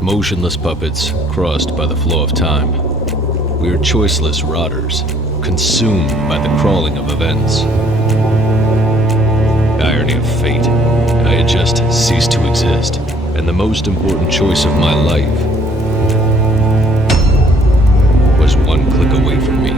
motionless puppets crossed by the flow of time. We are choiceless rotters, consumed by the crawling of events. Irony of fate, I had just ceased to exist, and the most important choice of my life was one click away from me.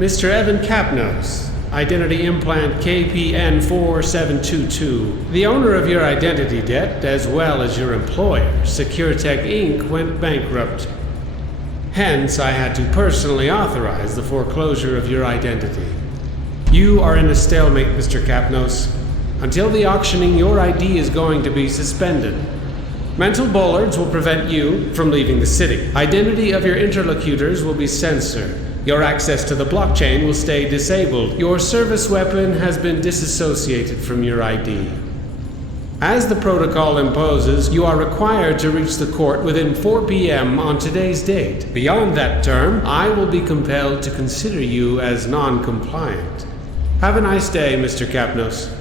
Mr. Evan Capnos, Identity Implant KPN4722. The owner of your identity debt, as well as your employer, SecureTech Inc., went bankrupt. Hence, I had to personally authorize the foreclosure of your identity. You are in a stalemate, Mr. Capnos. Until the auctioning, your ID is going to be suspended. Mental bollards will prevent you from leaving the city. Identity of your interlocutors will be censored. Your access to the blockchain will stay disabled. Your service weapon has been disassociated from your ID. As the protocol imposes, you are required to reach the court within 4 p.m. on today's date. Beyond that term, I will be compelled to consider you as non-compliant. Have a nice day, Mr. Capnos.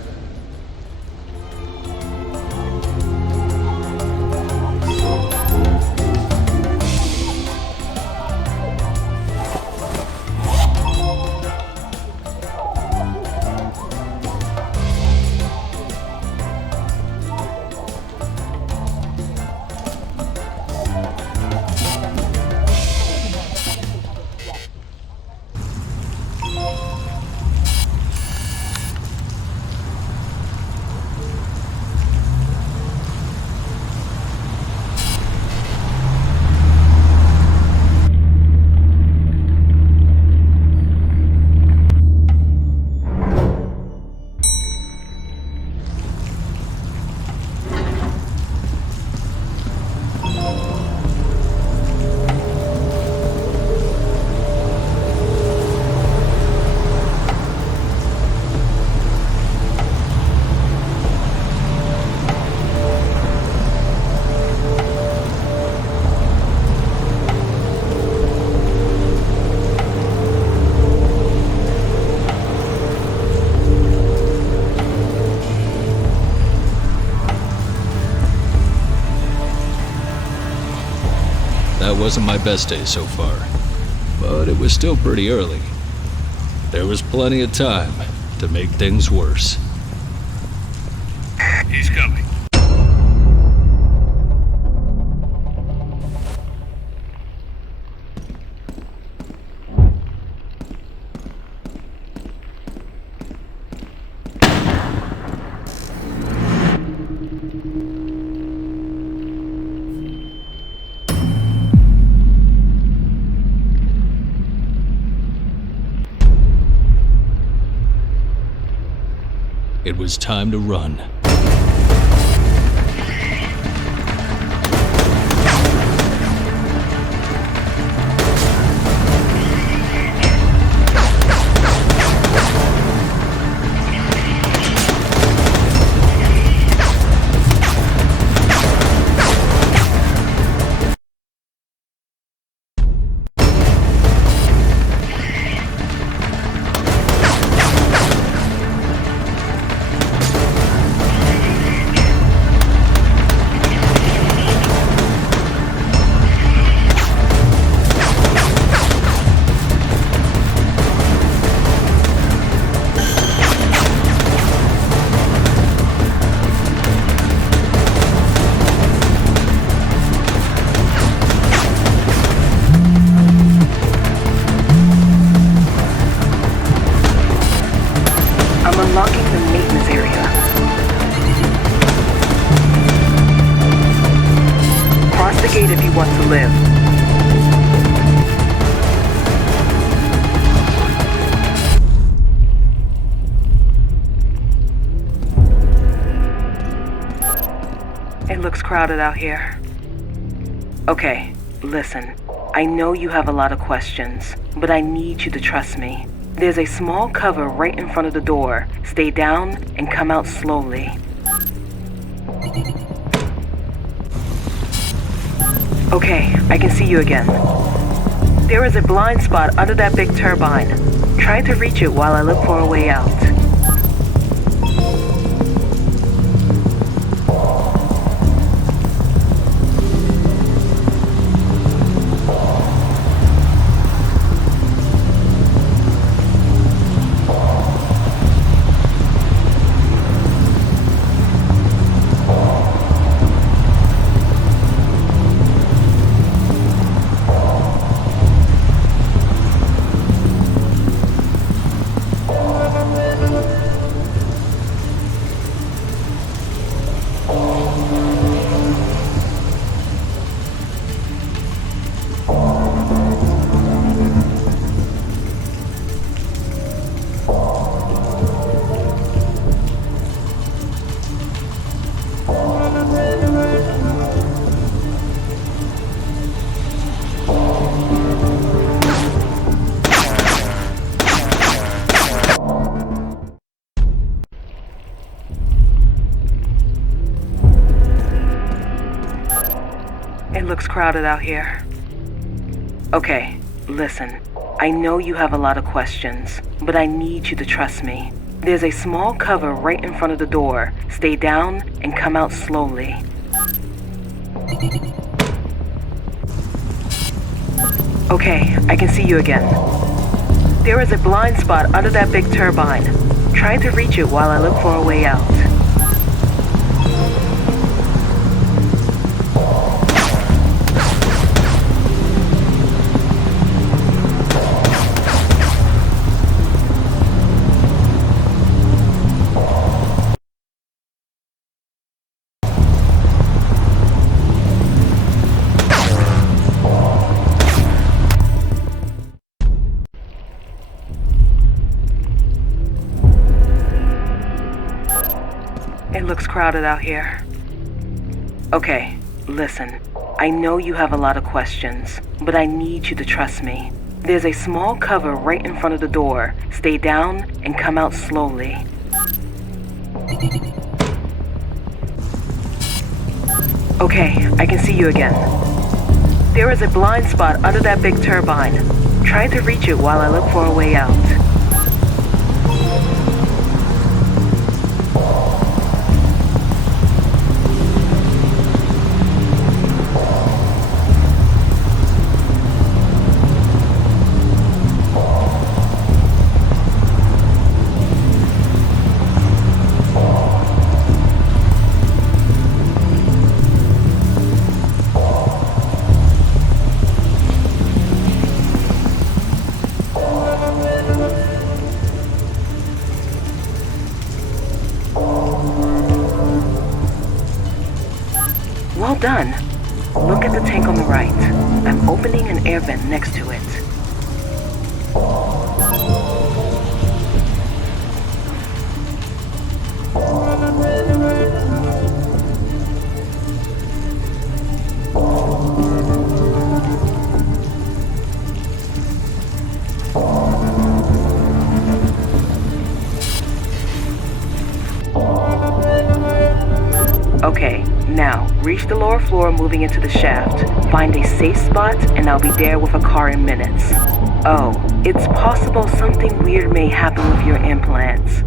That wasn't my best day so far, but it was still pretty early. There was plenty of time to make things worse. He's coming. It was time to run. crowded out here. Okay, listen. I know you have a lot of questions, but I need you to trust me. There's a small cover right in front of the door. Stay down and come out slowly. Okay, I can see you again. There is a blind spot under that big turbine. Try to reach it while I look for a way out. It looks crowded out here. Okay, listen. I know you have a lot of questions, but I need you to trust me. There's a small cover right in front of the door. Stay down and come out slowly. Okay, I can see you again. There is a blind spot under that big turbine. Try to reach it while I look for a way out. It looks crowded out here. Okay, listen. I know you have a lot of questions, but I need you to trust me. There's a small cover right in front of the door. Stay down and come out slowly. Okay, I can see you again. There is a blind spot under that big turbine. Try to reach it while I look for a way out. Well done. Look at the tank on the right. I'm opening an air vent next to it. Okay, now reach the lower floor moving into the shaft. Find a safe spot and I'll be there with a car in minutes. Oh, it's possible something weird may happen with your implants.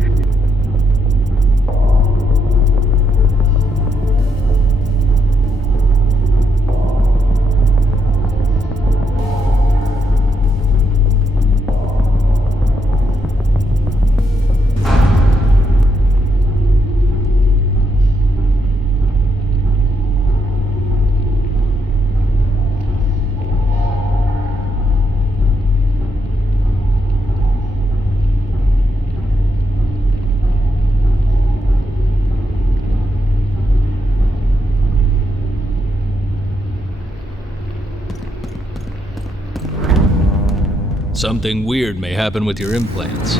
Something weird may happen with your implants.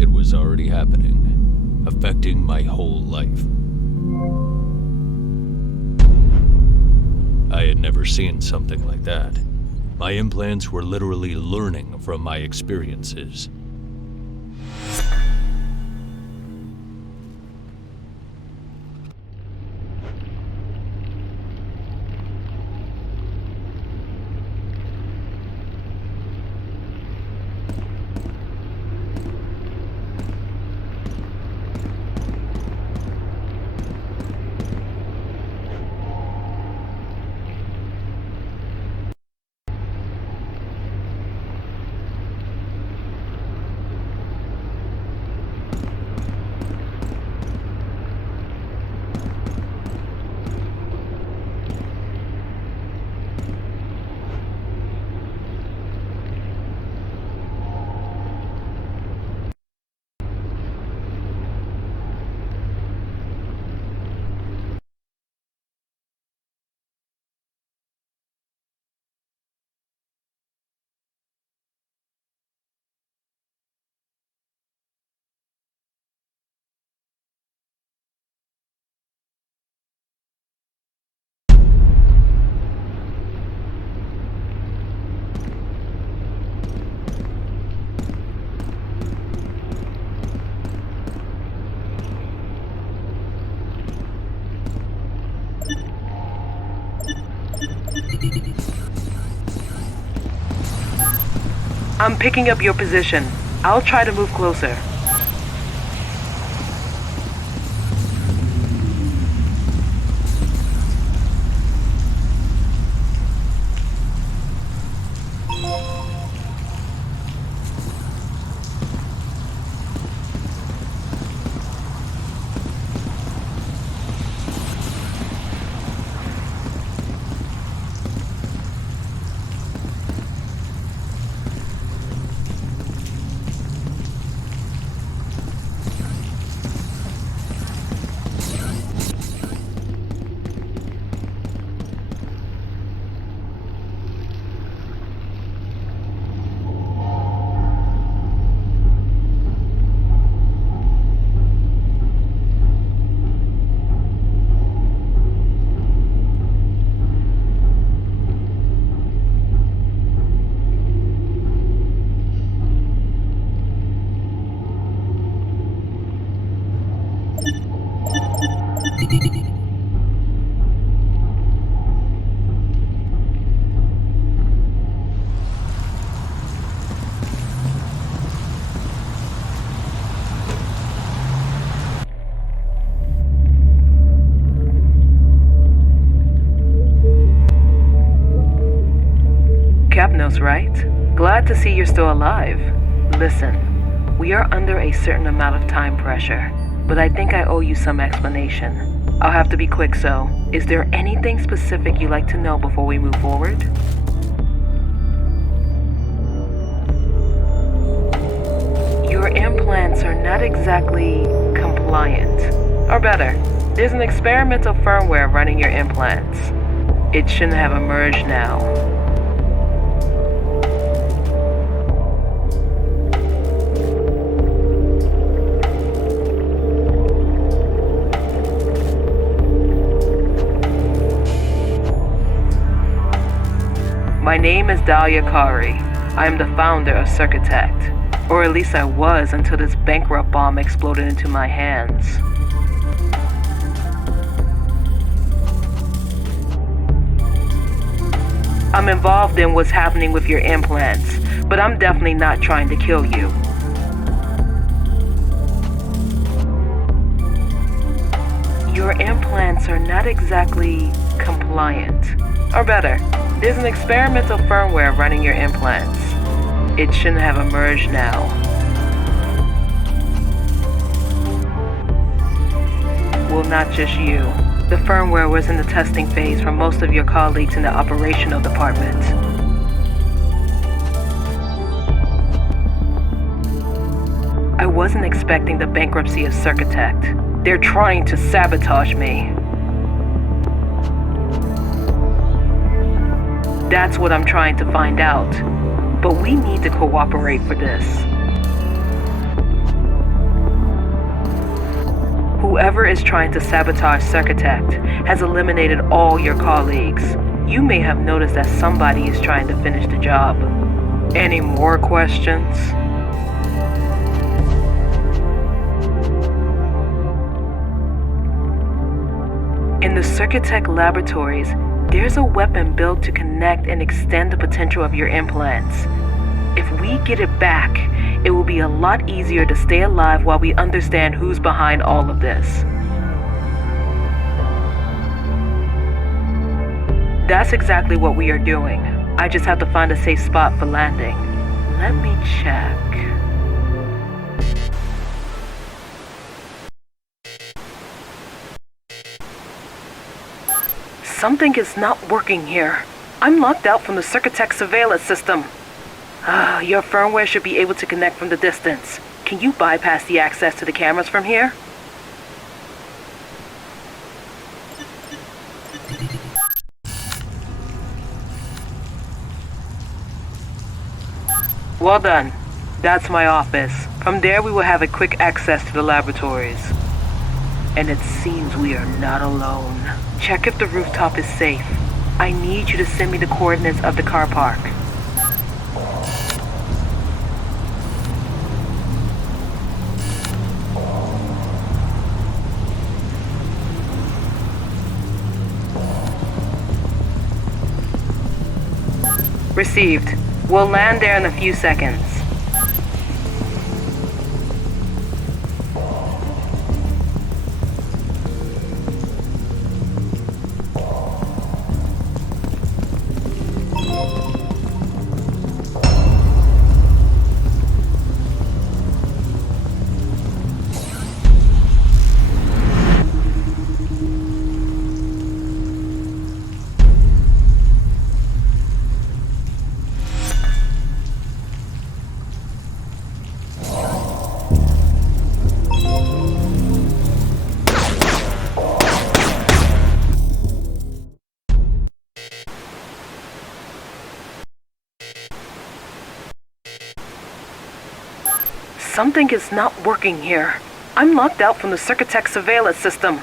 It was already happening. affecting my whole life. I had never seen something like that. My implants were literally learning from my experiences. I'm picking up your position. I'll try to move closer. Capnos, right? Glad to see you're still alive. Listen, we are under a certain amount of time pressure, but I think I owe you some explanation. I'll have to be quick, so is there anything specific you'd like to know before we move forward? Your implants are not exactly compliant. Or better, there's an experimental firmware running your implants. It shouldn't have emerged now. My name is Dahlia Kari. I am the founder of Circuitect, or at least I was until this bankrupt bomb exploded into my hands. I'm involved in what's happening with your implants, but I'm definitely not trying to kill you. Your implants are not exactly compliant. Or better, there's an experimental firmware running your implants. It shouldn't have emerged now. Well, not just you. The firmware was in the testing phase for most of your colleagues in the operational department. I wasn't expecting the bankruptcy of Circuitect. They're trying to sabotage me. That's what I'm trying to find out. But we need to cooperate for this. Whoever is trying to sabotage Circutect has eliminated all your colleagues. You may have noticed that somebody is trying to finish the job. Any more questions? In the Circutech laboratories, there's a weapon built to connect and extend the potential of your implants. If we get it back, it will be a lot easier to stay alive while we understand who's behind all of this. That's exactly what we are doing. I just have to find a safe spot for landing. Let me check. Something is not working here. I'm locked out from the Circutech surveillance system. Your firmware should be able to connect from the distance. Can you bypass the access to the cameras from here? Well done. That's my office. From there we will have a quick access to the laboratories. And it seems we are not alone. Check if the rooftop is safe. I need you to send me the coordinates of the car park. Received. We'll land there in a few seconds. Something is not working here. I'm locked out from the Circutech surveillance system.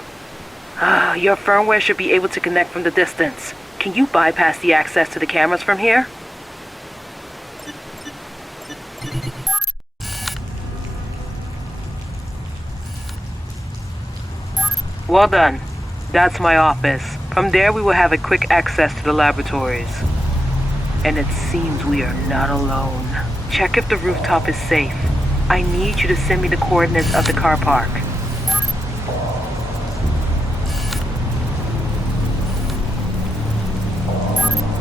Your firmware should be able to connect from the distance. Can you bypass the access to the cameras from here? Well done. That's my office. From there we will have a quick access to the laboratories. And it seems we are not alone. Check if the rooftop is safe. I need you to send me the coordinates of the car park.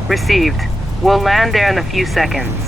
Received. We'll land there in a few seconds.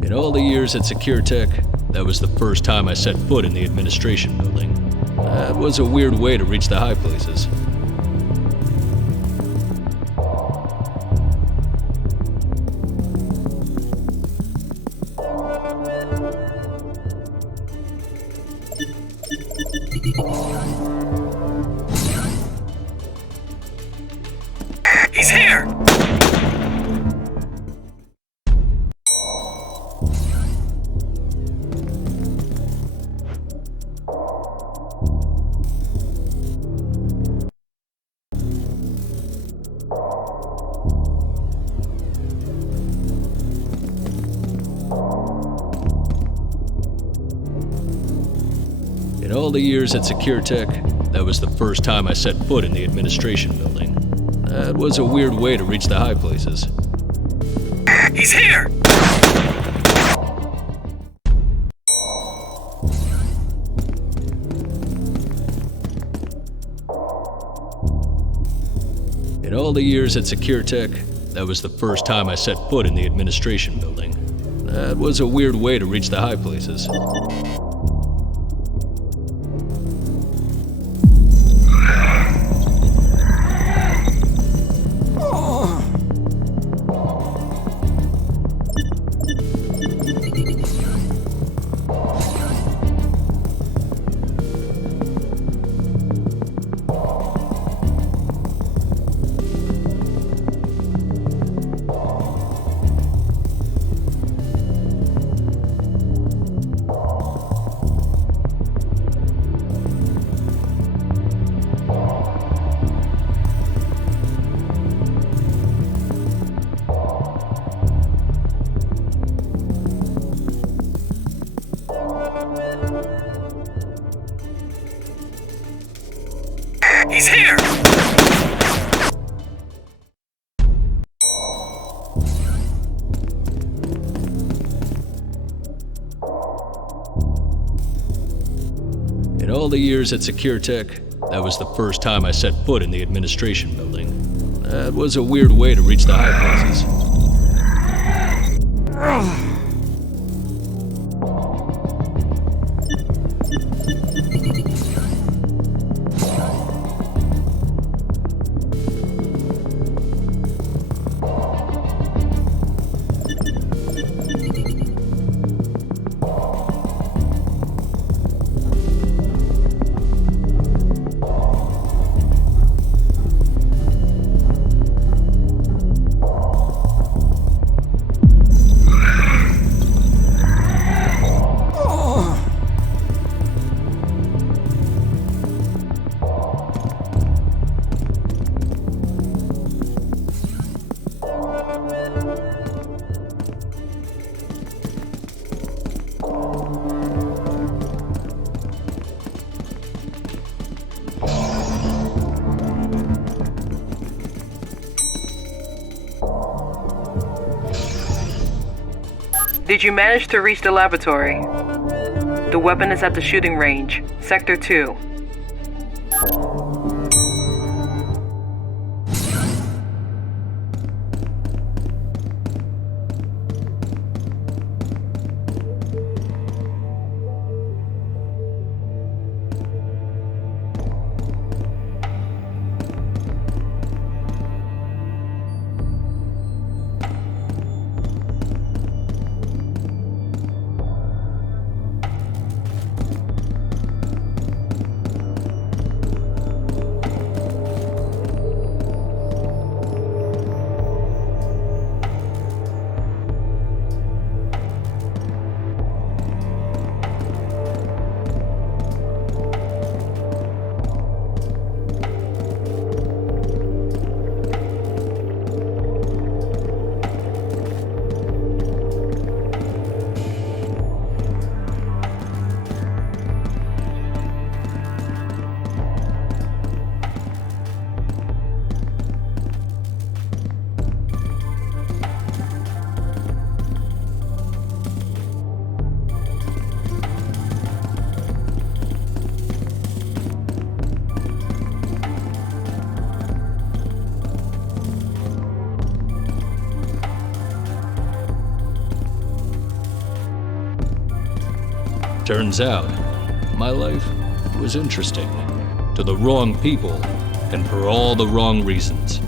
In all the years at SecureTech, that was the first time I set foot in the administration building. That was a weird way to reach the high places. He's here! all the years at SecureTech, that was the first time I set foot in the administration building. That was a weird way to reach the high places. He's here! In all the years at SecureTech, that was the first time I set foot in the administration building. That was a weird way to reach the high places. He's here! In all the years at SecureTech, that was the first time I set foot in the administration building. That was a weird way to reach the high places. Did you manage to reach the laboratory? The weapon is at the shooting range, Sector 2. Turns out, my life was interesting. To the wrong people, and for all the wrong reasons.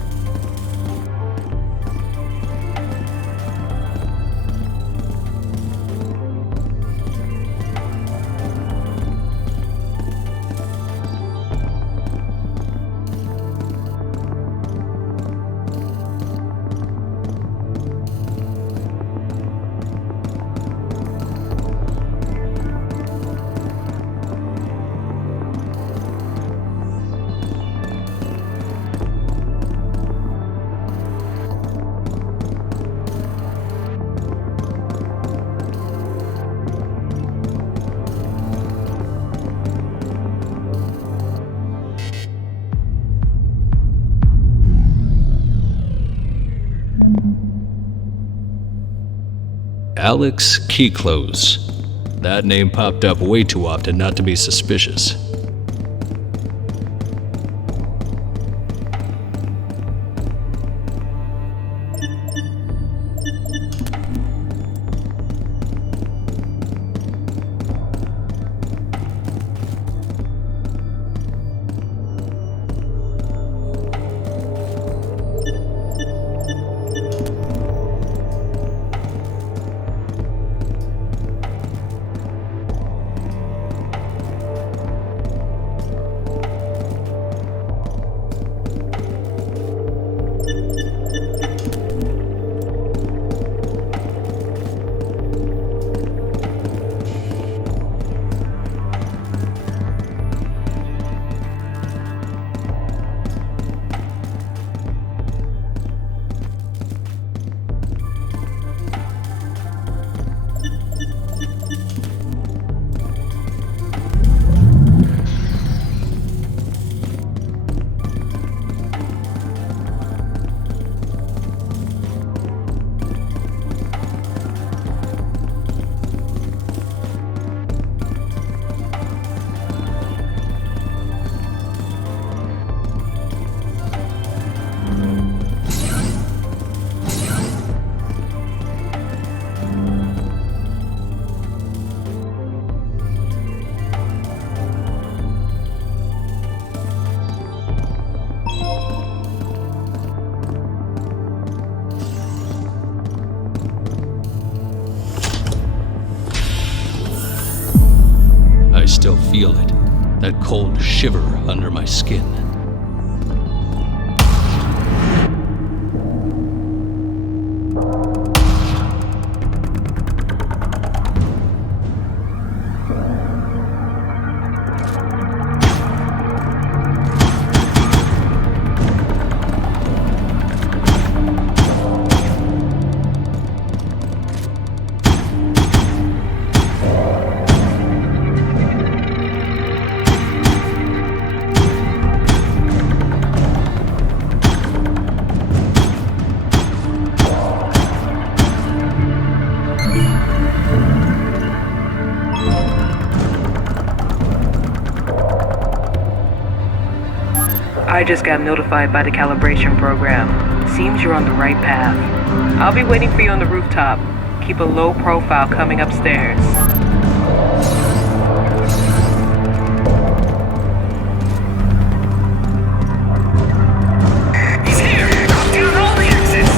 Alex Foreclosed. That name popped up way too often not to be suspicious. I still feel it, that cold shiver under my skin. I just got notified by the calibration program. Seems you're on the right path. I'll be waiting for you on the rooftop. Keep a low profile coming upstairs. He's here! Knock down all the exits!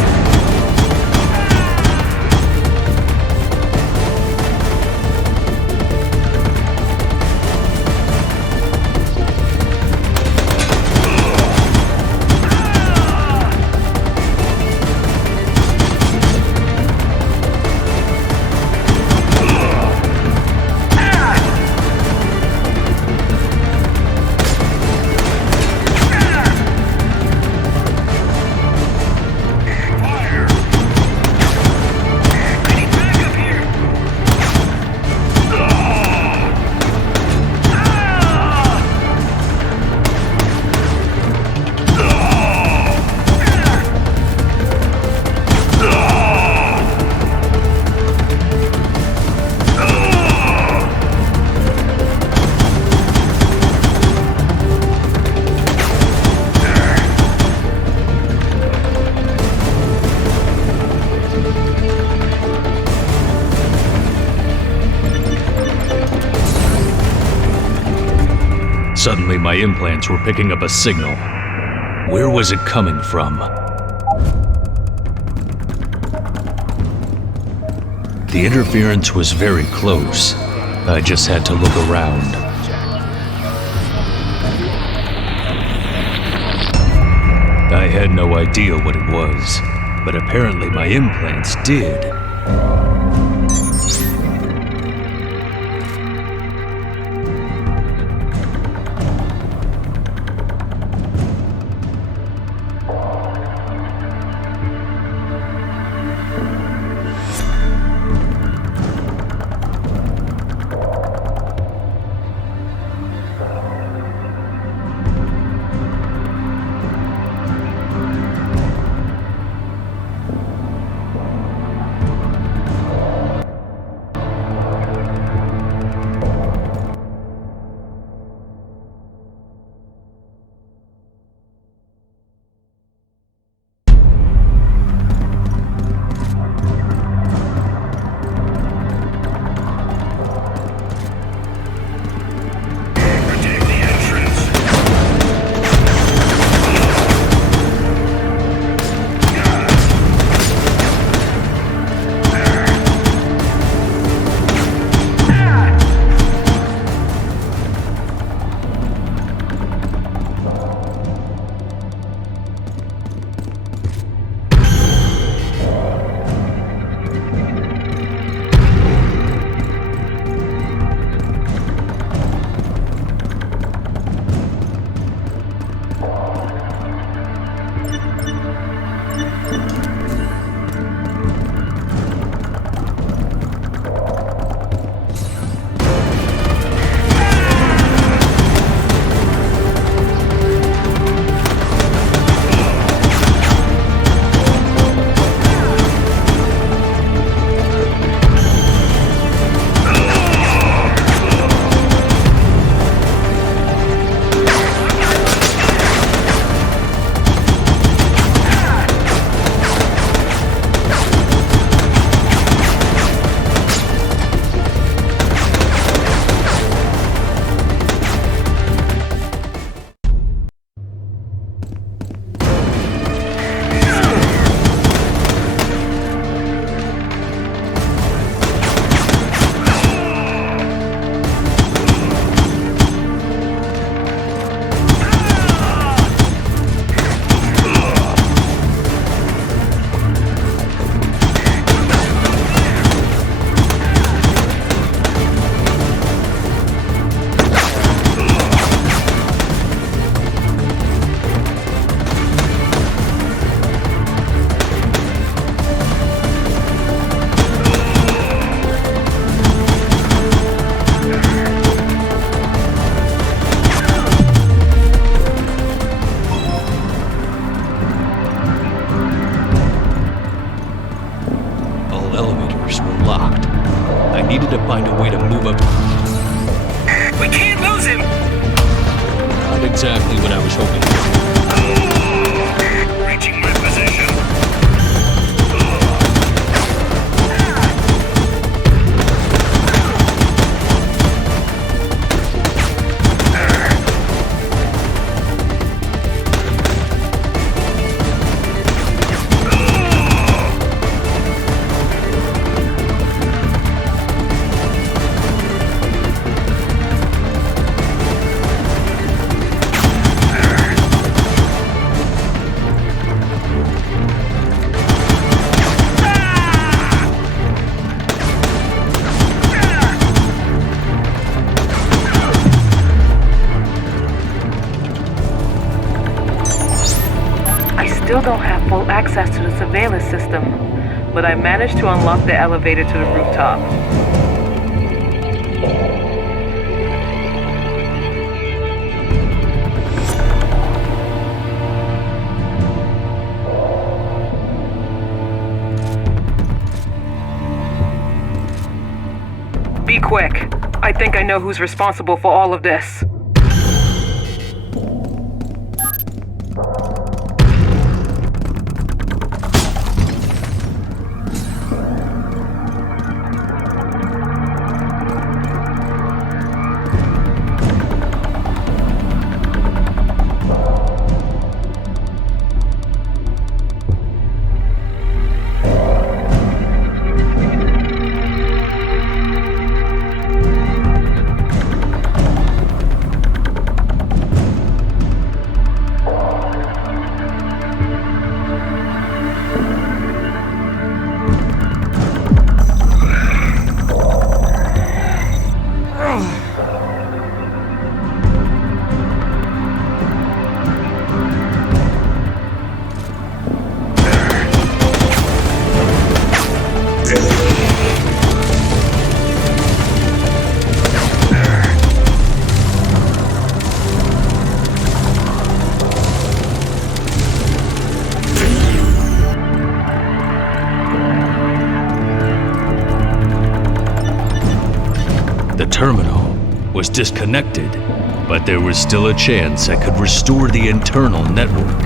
Suddenly, my implants were picking up a signal. Where was it coming from? The interference was very close. I just had to look around. I had no idea what it was, but apparently my implants did. needed to find a way to move up. We can't lose him! Not exactly what I was hoping for. Reaching my position. I still don't have full access to the surveillance system, but I managed to unlock the elevator to the rooftop. Be quick. I think I know who's responsible for all of this. The terminal was disconnected, but there was still a chance I could restore the internal network.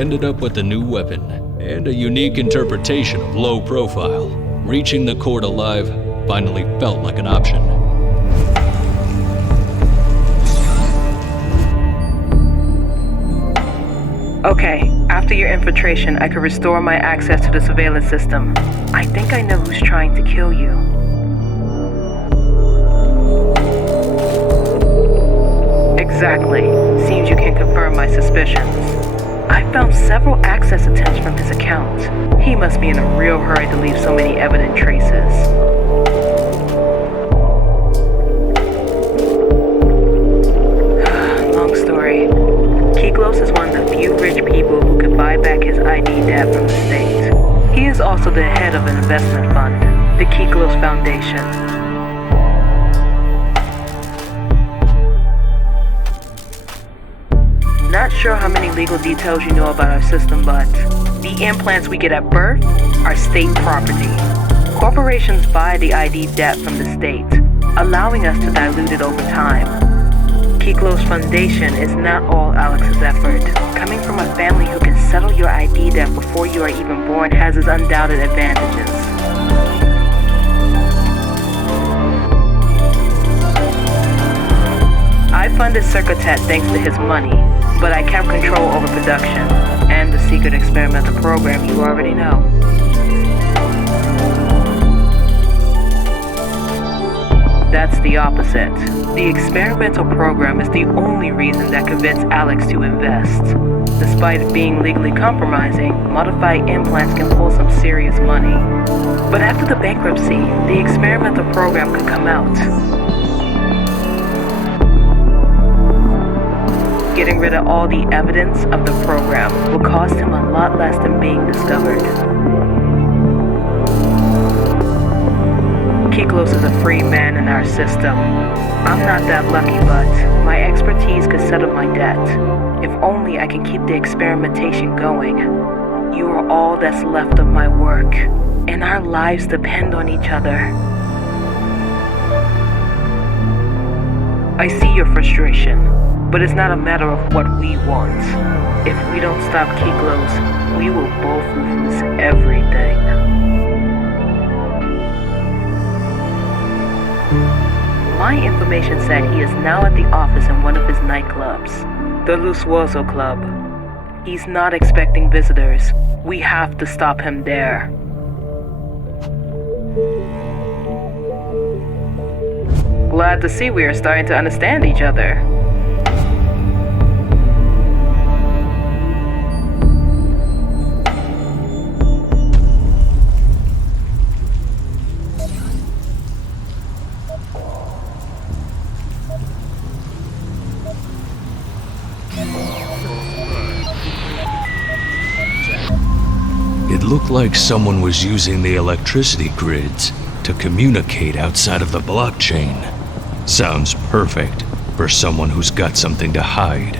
ended up with a new weapon and a unique interpretation of low profile. Reaching the court alive finally felt like an option. Okay, after your infiltration, I could restore my access to the surveillance system. I think I know who's trying to kill you. Exactly. Seems you can confirm my suspicions. I found several access attempts from his account. He must be in a real hurry to leave so many evident traces. Long story. Foreclosed is one of the few rich people who could buy back his ID debt from the state. He is also the head of an investment fund, the Foreclosed Foundation. Not sure how many legal details you know about our system, but the implants we get at birth are state property. Corporations buy the ID debt from the state, allowing us to dilute it over time. Foreclosed Foundation is not all Alex's effort. Coming from a family who can settle your ID debt before you are even born has its undoubted advantages. I funded Circuitet thanks to his money, but I kept control over production and the secret experimental program you already know. That's the opposite. The experimental program is the only reason that convinced Alex to invest. Despite it being legally compromising, modified implants can pull some serious money. But after the bankruptcy, the experimental program could come out. Getting rid of all the evidence of the program will cost him a lot less than being discovered. Foreclosed is a free man in our system. I'm not that lucky, but my expertise could settle my debt. If only I can keep the experimentation going. You are all that's left of my work, and our lives depend on each other. I see your frustration, but it's not a matter of what we want. If we don't stop Foreclosed, we will both lose everything. My information said he is now at the office in one of his nightclubs, the Lusuoso Club. He's not expecting visitors. We have to stop him there. Glad to see we are starting to understand each other. It looked like someone was using the electricity grids to communicate outside of the blockchain. Sounds perfect for someone who's got something to hide.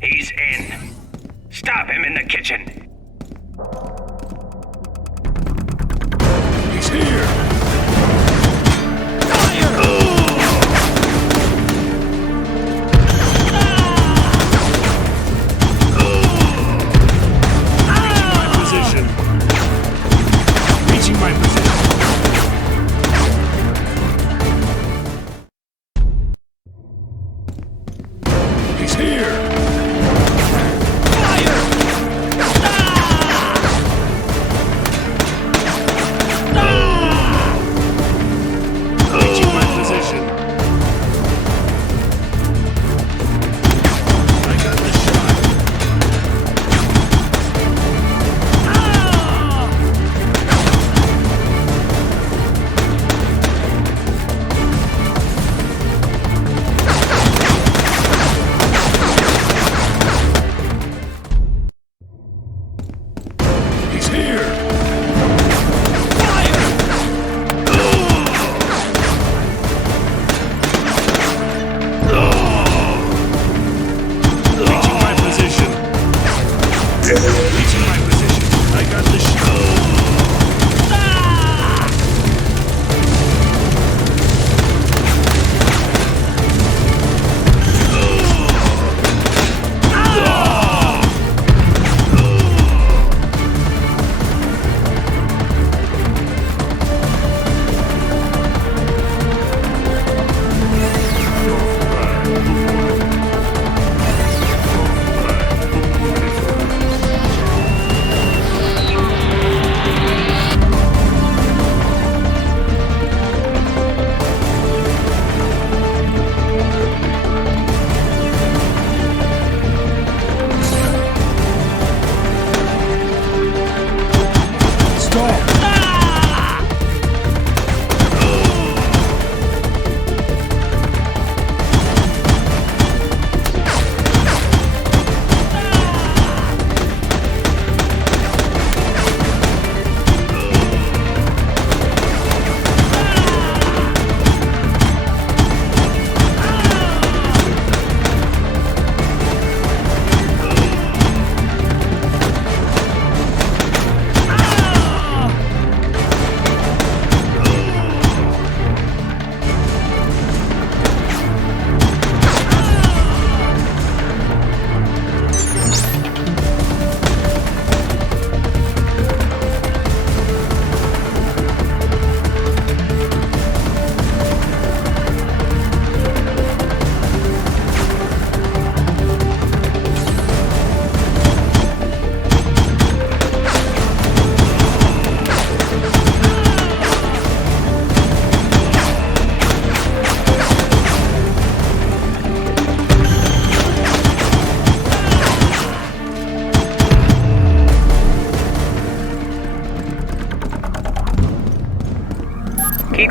He's in. Stop him in the kitchen. He's here! Reaching my position. He's here! Fire! He's in my position. I got the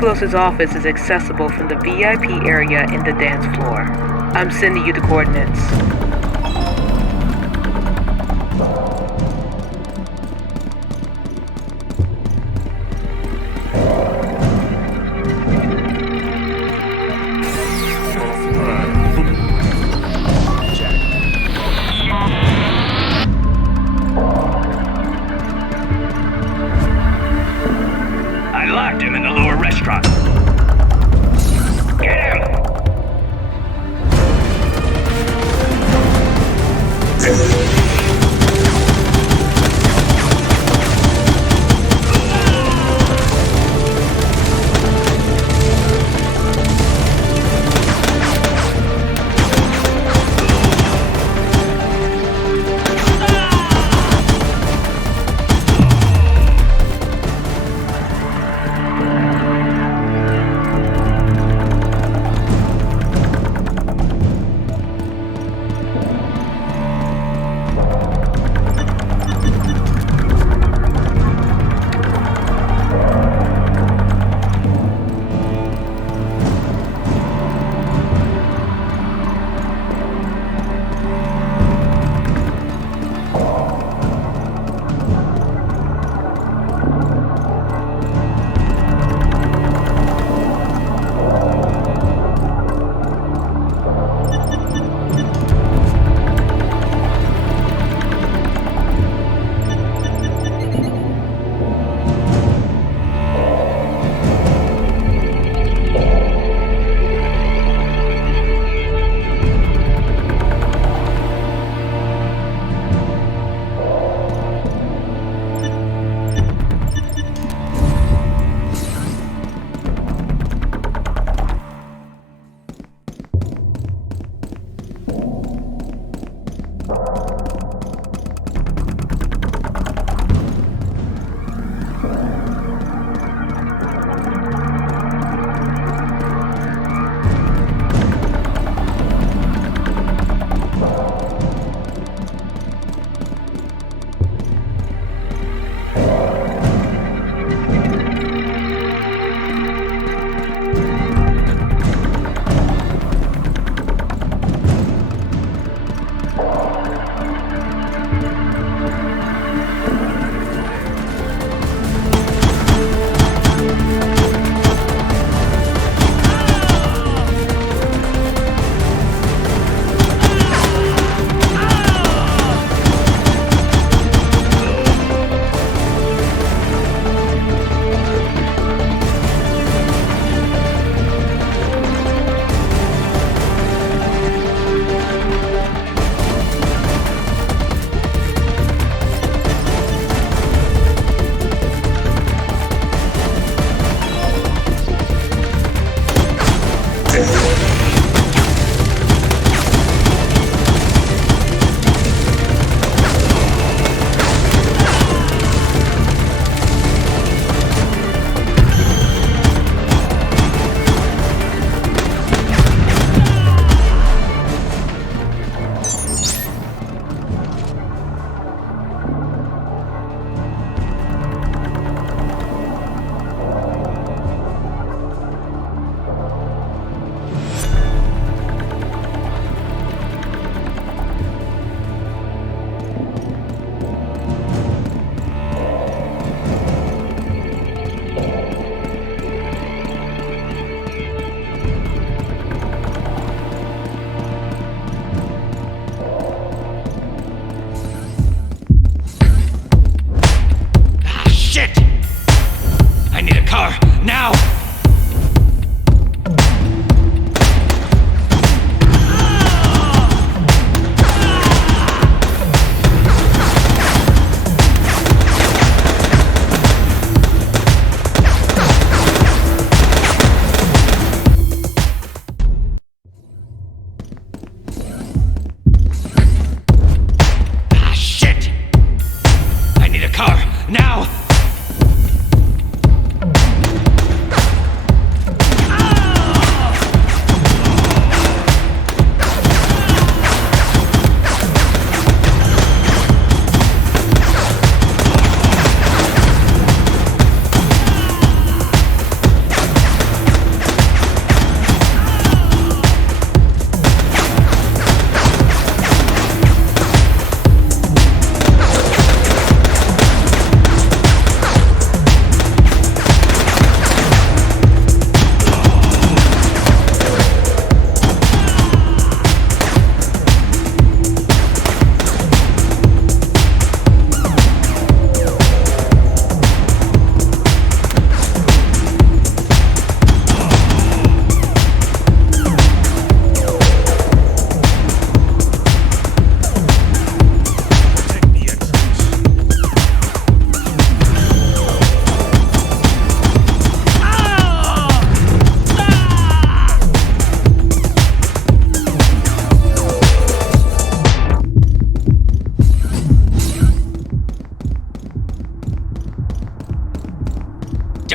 Keglos' office is accessible from the VIP area in the dance floor. I'm sending you the coordinates. I locked him in the lower restaurant. Get him!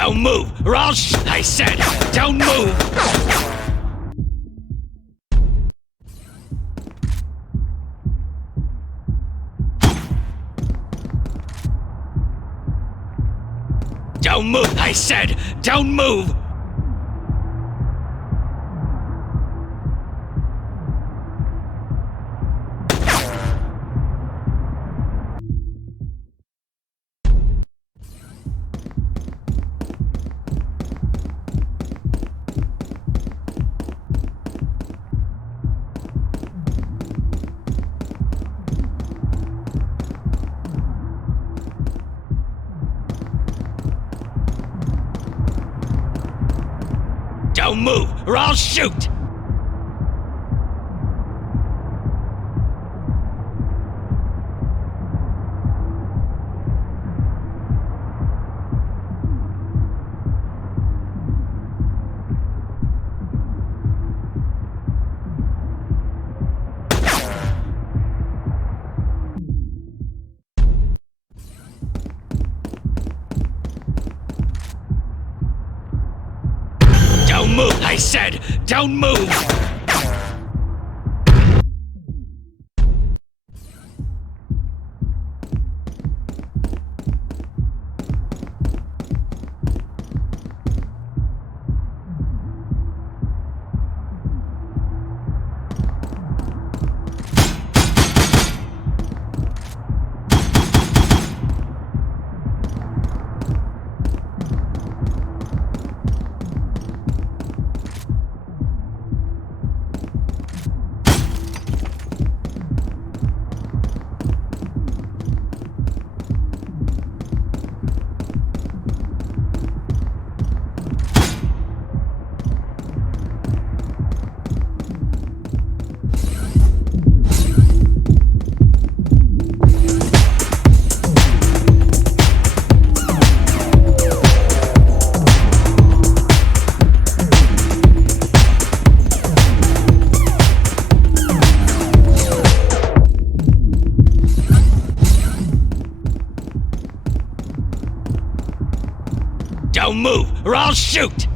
Don't move, or I'll I said, don't move! Don't move, I said, don't move! Don't move, or I'll shoot! Don't move, I said, don't move! Don't move, or I'll shoot!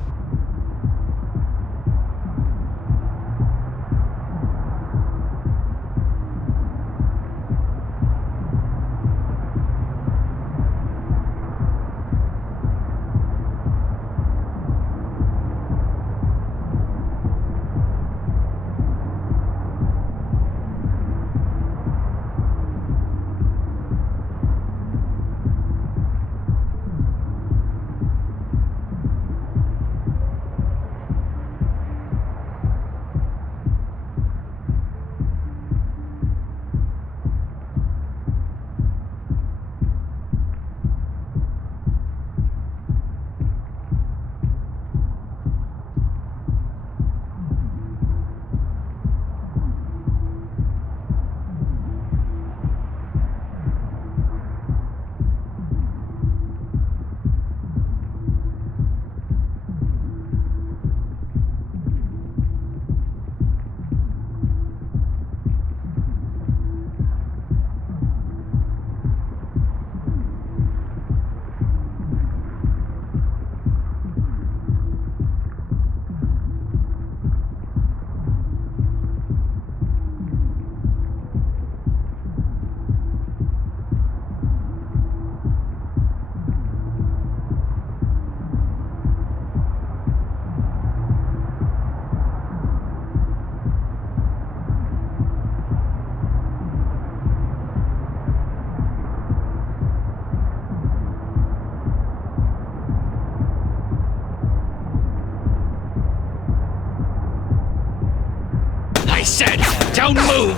I said, don't move!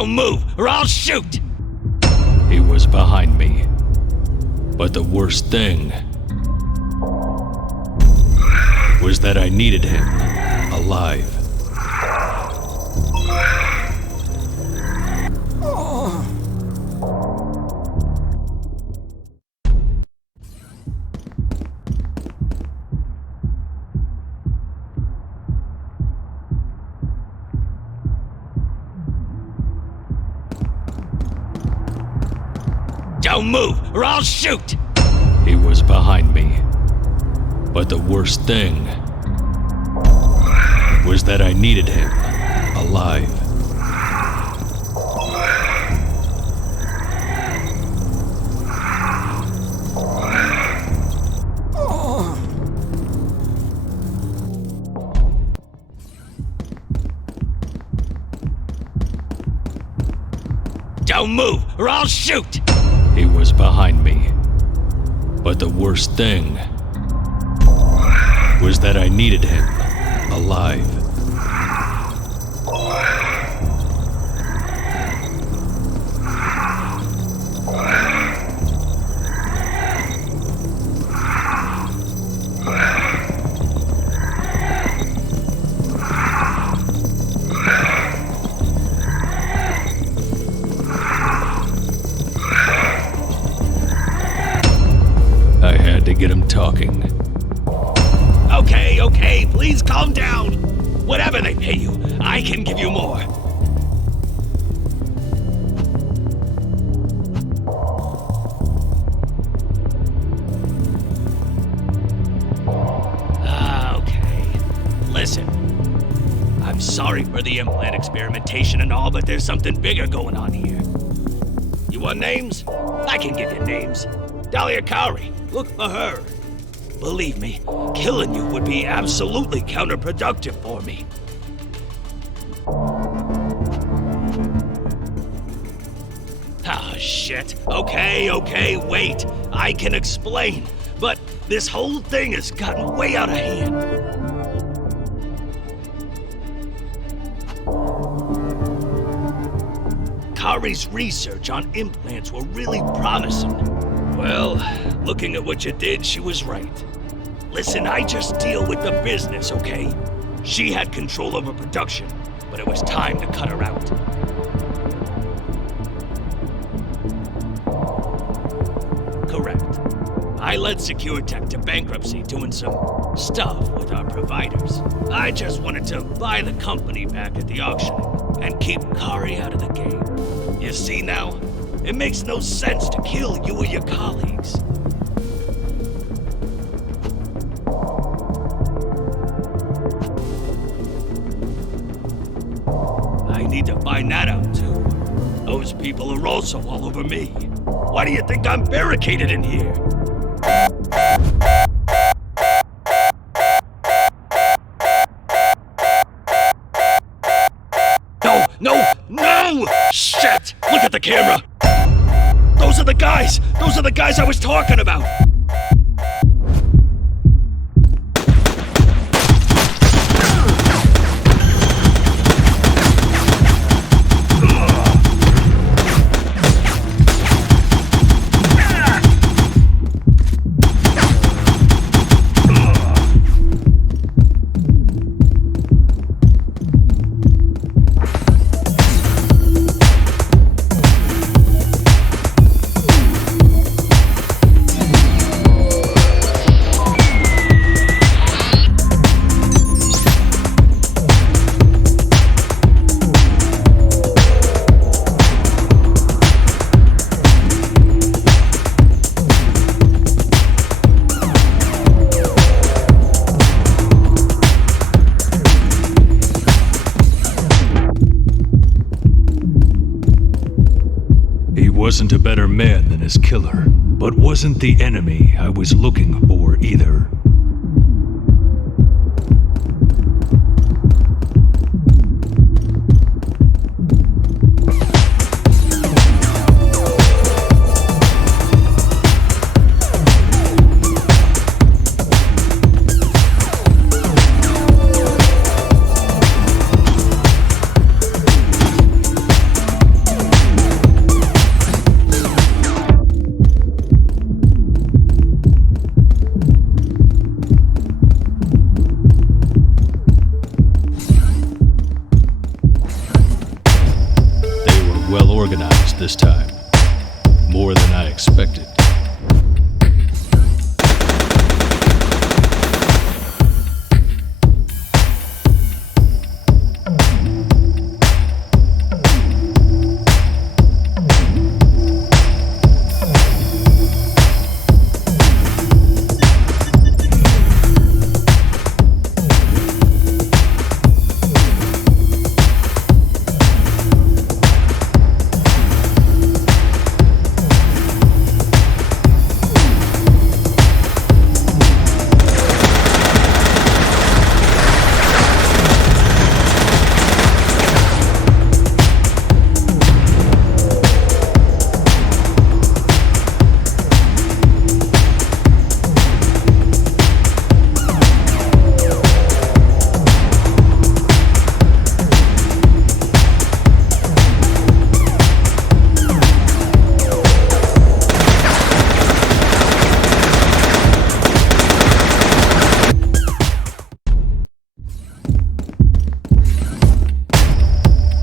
Don't move, or I'll shoot! He was behind me. But the worst thing was that I needed him alive. Don't move, or I'll shoot! He was behind me. But the worst thing was that I needed him alive. Don't move, or I'll shoot! He was behind me. But the worst thing was that I needed him alive. I had to get him talking. Okay, please calm down. Whatever they pay you, I can give you more. Okay. Listen, I'm sorry for the implant experimentation and all, but there's something bigger going on here. You want names? I can give you names. Dahlia Cowrie, look for her. Believe me, killing you would be absolutely counterproductive for me. Ah, shit. Okay, wait. I can explain. But this whole thing has gotten way out of hand. Kari's research on implants were really promising. Well, looking at what you did, she was right. Listen, I just deal with the business, okay? She had control over production, but it was time to cut her out. Correct. I led SecureTech to bankruptcy doing some stuff with our providers. I just wanted to buy the company back at the auction and keep Kari out of the game. You see now? It makes no sense to kill you or your colleagues. I need to find that out too. Those people are also all over me. Why do you think I'm barricaded in here? No! Shit! Look at the camera! Those are the guys! Those are the guys I was talking about! Wasn't a better man than his killer, but wasn't the enemy I was looking for either.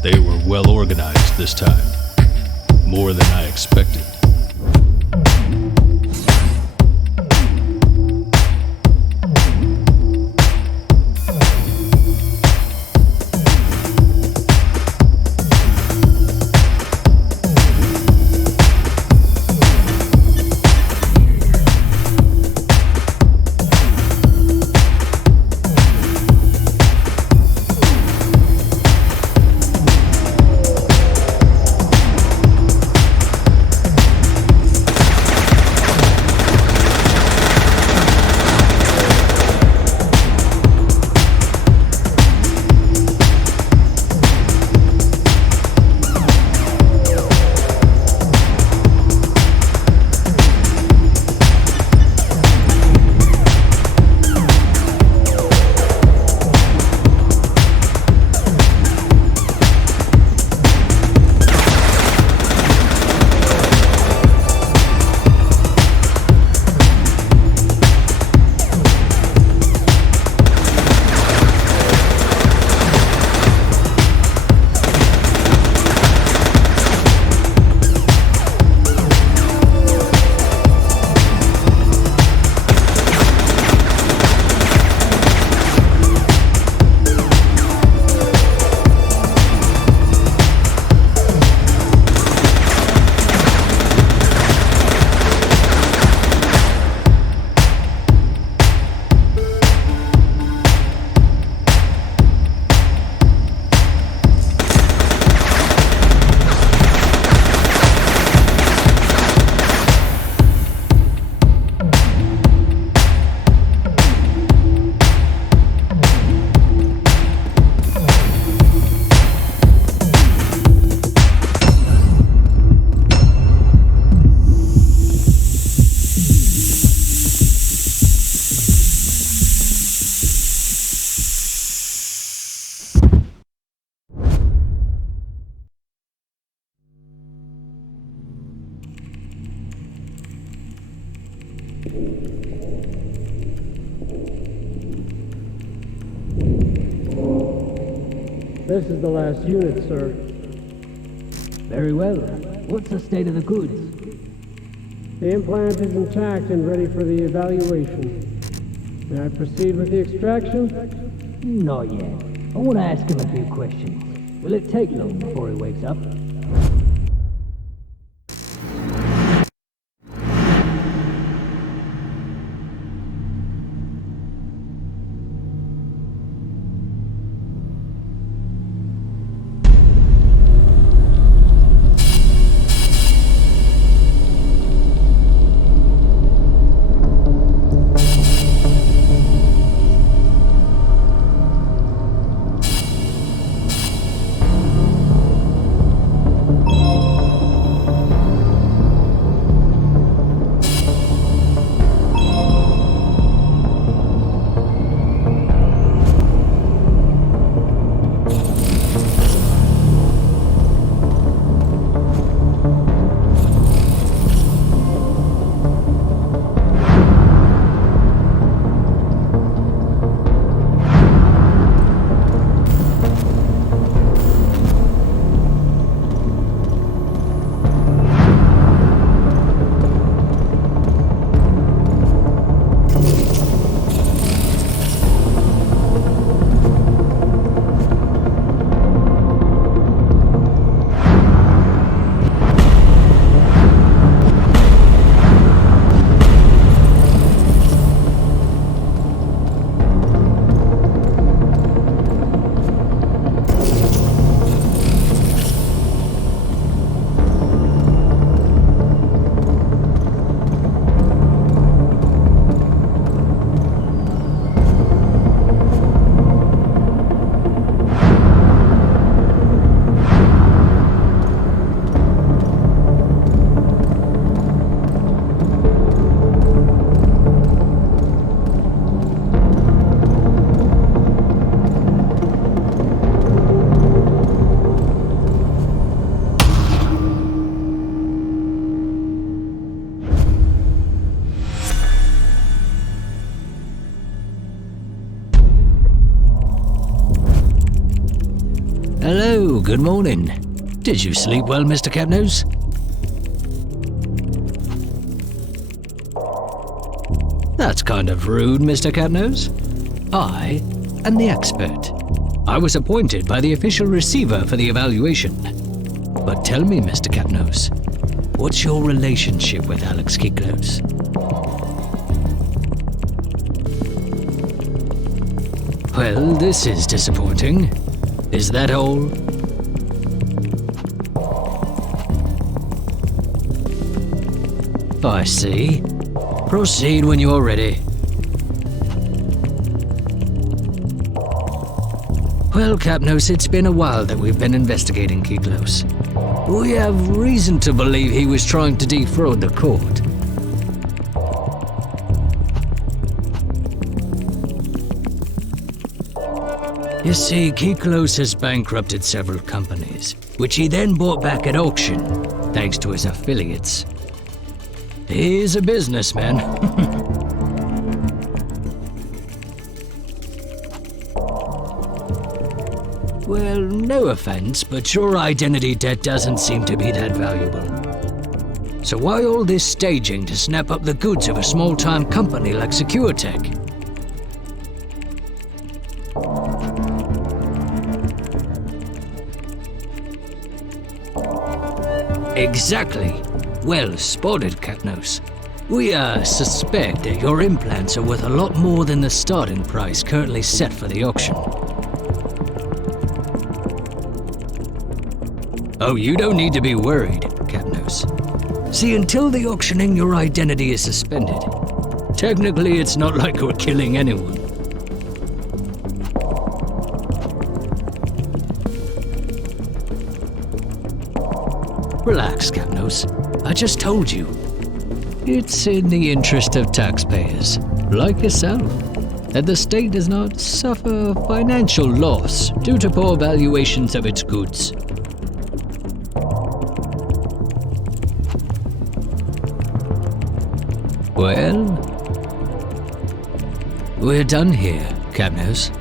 They were well organized this time. More than I expected. This is the last unit, sir. Very well. What's the state of the goods? The implant is intact and ready for the evaluation. May I proceed with the extraction? Not yet. I want to ask him a few questions. Will it take long before he wakes up? Hello, good morning. Did you sleep well, Mr. Capnose? That's kind of rude, Mr. Capnose. I am the expert. I was appointed by the official receiver for the evaluation. But tell me, Mr. Capnose, what's your relationship with Alex Kiklos? Well, this is disappointing. Is that all? I see. Proceed when you're ready. Well, Capnose, it's been a while that we've been investigating Kiklos. We have reason to believe he was trying to defraud the court. You see, Kiklos has bankrupted several companies, which he then bought back at auction, thanks to his affiliates. He's a businessman. Well, no offense, but your identity debt doesn't seem to be that valuable. So why all this staging to snap up the goods of a small-time company like SecureTech? Exactly. Well spotted, Capnose. We suspect that your implants are worth a lot more than the starting price currently set for the auction. Oh, you don't need to be worried, Capnose. See, until the auctioning, your identity is suspended. Technically, it's not like we're killing anyone. Relax, Capnose. I just told you. It's in the interest of taxpayers, like yourself, that the state does not suffer financial loss due to poor valuations of its goods. Well, we're done here, Capnose.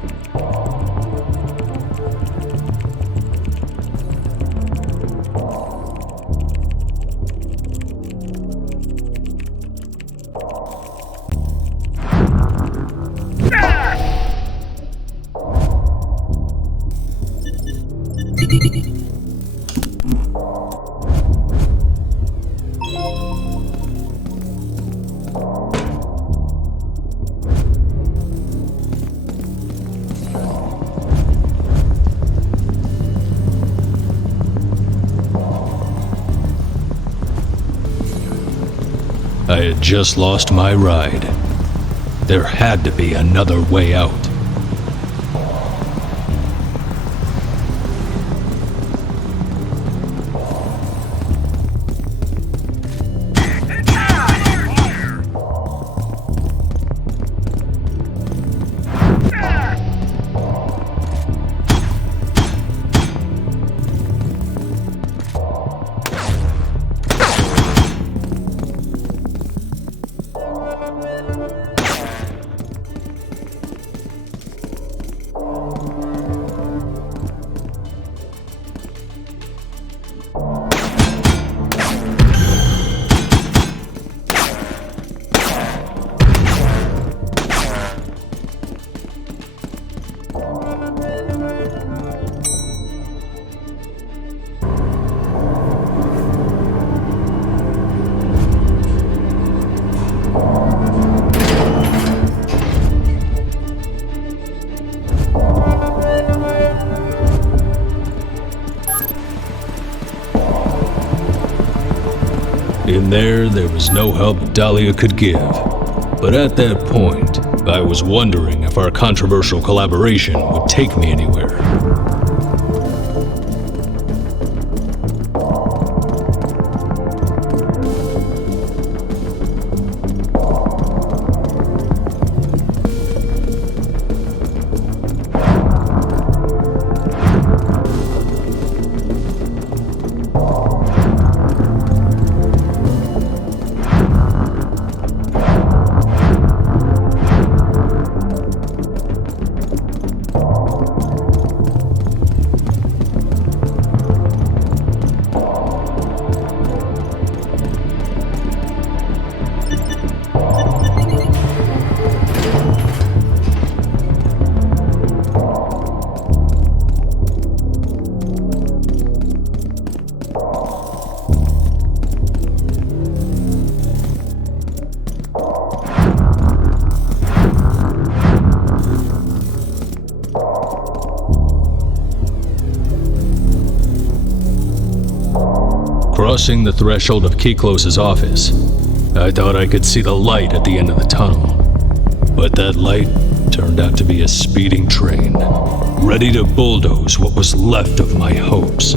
I had just lost my ride. There had to be another way out. In there was no help Dahlia could give. But at that point, I was wondering if our controversial collaboration would take me anywhere. Crossing the threshold of Keyclose's office, I thought I could see the light at the end of the tunnel. But that light turned out to be a speeding train, ready to bulldoze what was left of my hopes.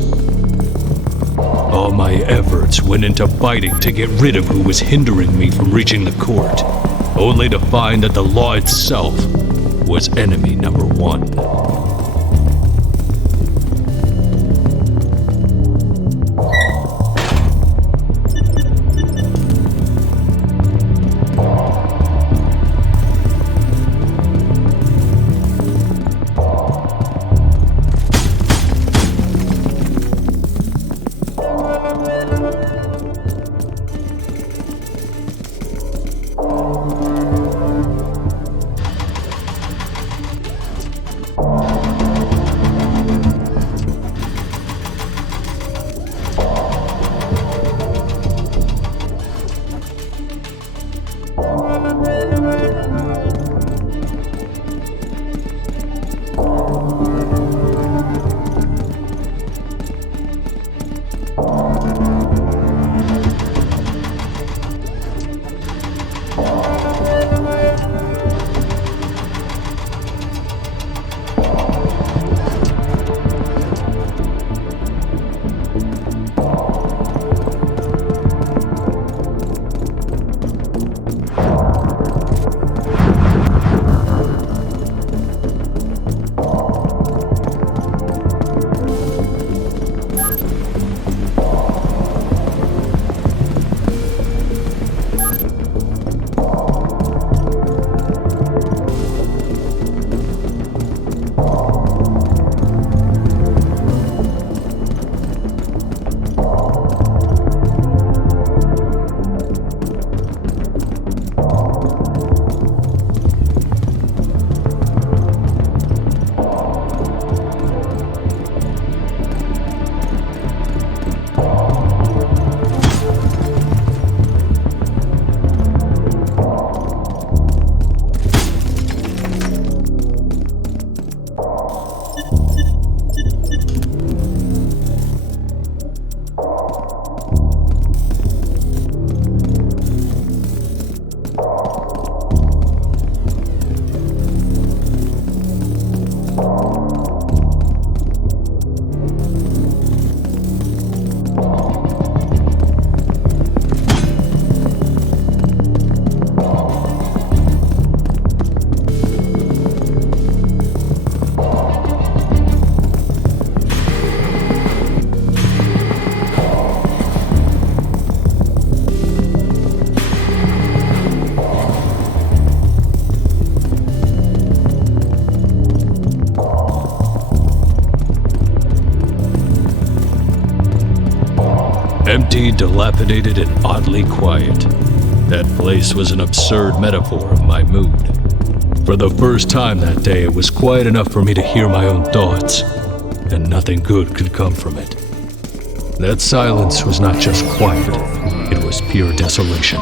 All my efforts went into fighting to get rid of who was hindering me from reaching the court, only to find that the law itself was enemy number one. Empty, dilapidated, and oddly quiet. That place was an absurd metaphor of my mood. For the first time that day, it was quiet enough for me to hear my own thoughts, and nothing good could come from it. That silence was not just quiet, it was pure desolation.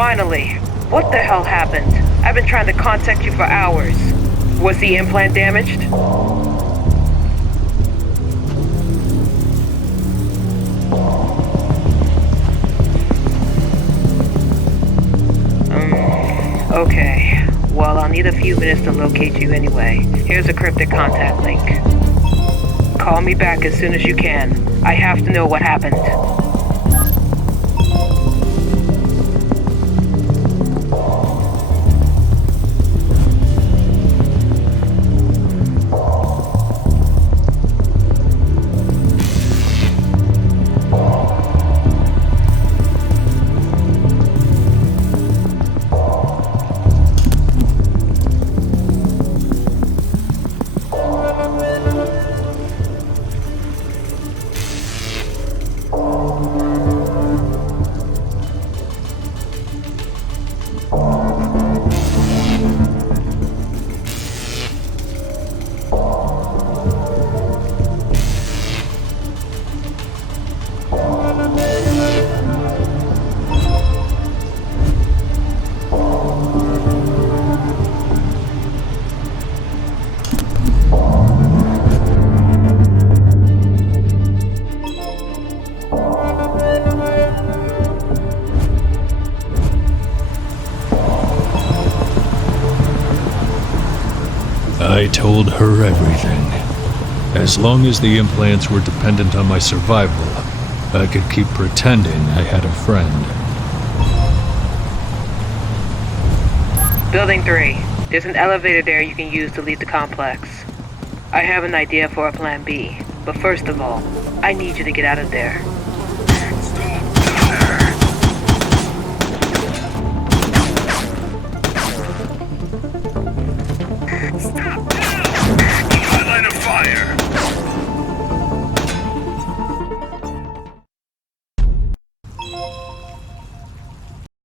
Finally. What the hell happened? I've been trying to contact you for hours. Was the implant damaged? Okay. Well, I'll need a few minutes to locate you anyway. Here's a cryptic contact link. Call me back as soon as you can. I have to know what happened. I told her everything. As long as the implants were dependent on my survival, I could keep pretending I had a friend. Building 3. There's an elevator there you can use to leave the complex. I have an idea for a plan B, but first of all, I need you to get out of there.